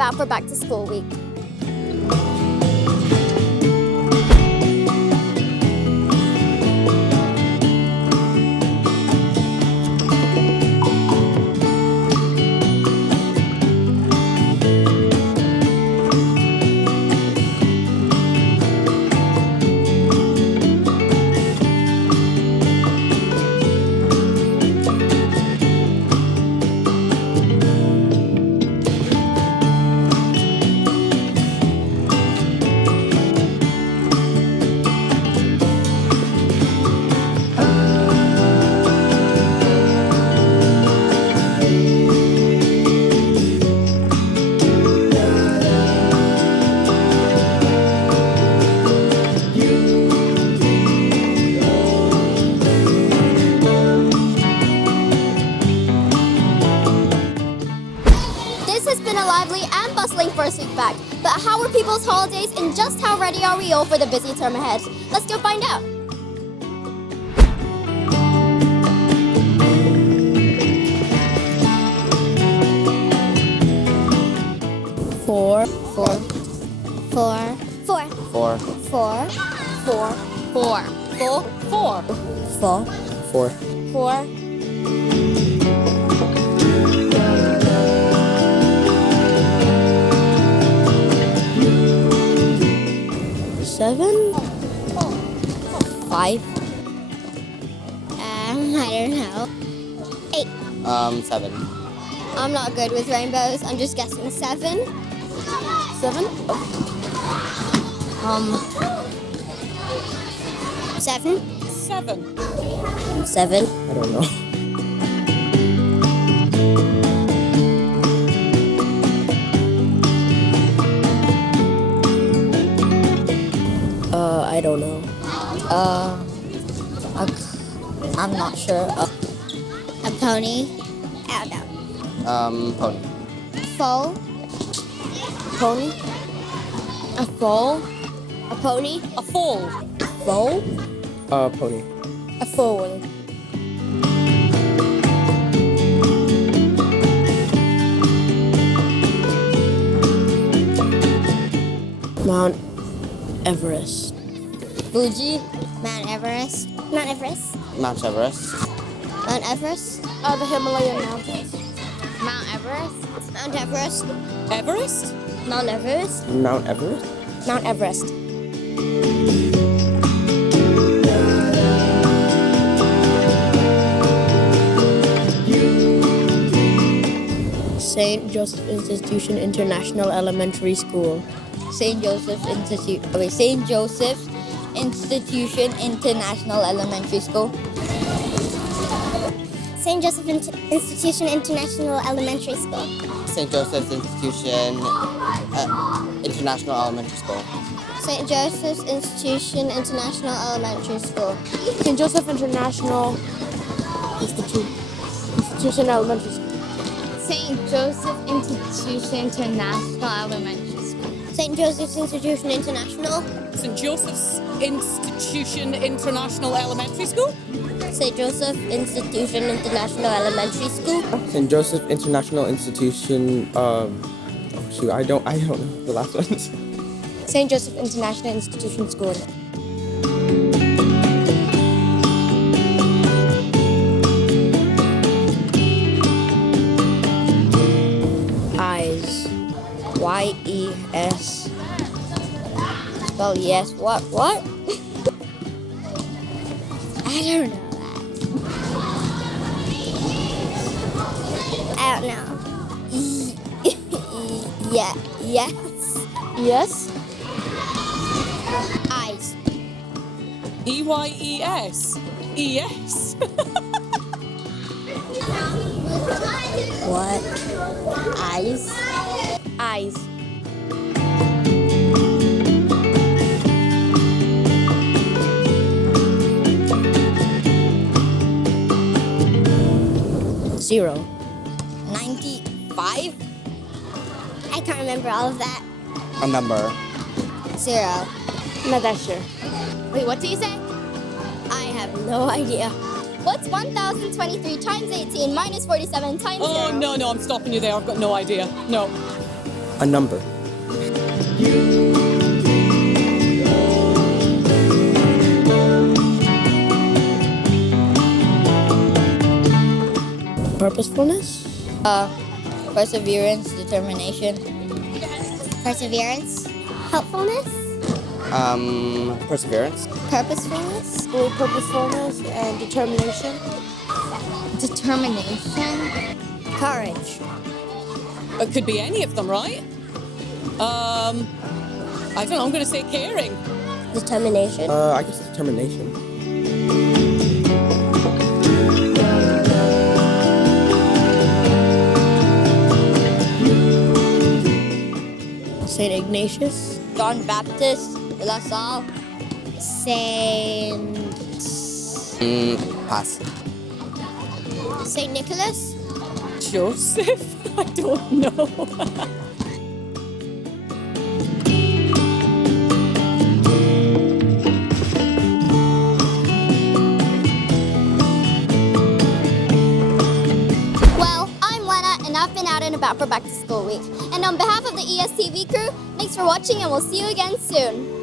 about for back to school week. First week back. But how were people's holidays and just how ready are we all for the busy term ahead? Let's go find out. Four. Seven? Five? I don't know. 8. 7. I'm not good with rainbows. I'm just guessing 7. 7? 7? 7. 7? I don't know. I don't know. I'm not sure. A pony? I don't know. Pony. Foal? Pony? A foal? A pony? A foal. Foal? Pony. A foal. Mount Everest. Fuji? Mount Everest? Mount Everest? Mount Everest. Mount Everest? The Himalayan mountains. Mount Everest? Mount Everest? Everest? Mount Everest? Mount Everest. Mount Everest. St. Joseph Institution International Elementary School. St. Joseph's Institution International Elementary School. St. Joseph Institution International Elementary School. St. Joseph's Institution International Elementary School. St. Joseph's Institution International Elementary School. St. Joseph International Institution Elementary School. St. Joseph Institution International Elementary School. St. Joseph's Institution International. St. Joseph's Institution International Elementary School. St. Joseph Institution International Elementary School. St. Joseph International Institution. I don't know the last ones. St. Joseph International Institution School. ESTV. Y-E-S. Spell yes. What? I don't know that. I don't know. Yeah. Yes. Yes. Eyes. EYES. ES. What? Eyes. Eyes. Zero. 95? I can't remember all of that. A number. 0. Not that sure. Wait, what did you say? I have no idea. What's 1,023 times 18 minus 47 times 0? Oh, no, I'm stopping you there. I've got no idea. No. A number. Purposefulness? Perseverance, determination. Perseverance. Helpfulness. Perseverance. Purposefulness. Purposefulness and determination. Determination. Courage. It could be any of them, right? I don't know, I'm going to say caring. Determination. I guess determination. St. Ignatius. John Baptist, De La Salle. Saint. Pass. Saint Nicholas. Joseph? I don't know. Well, I'm Lenna, and I've been out and about for back to school week. And on behalf of the ESTV crew, thanks for watching, and we'll see you again soon.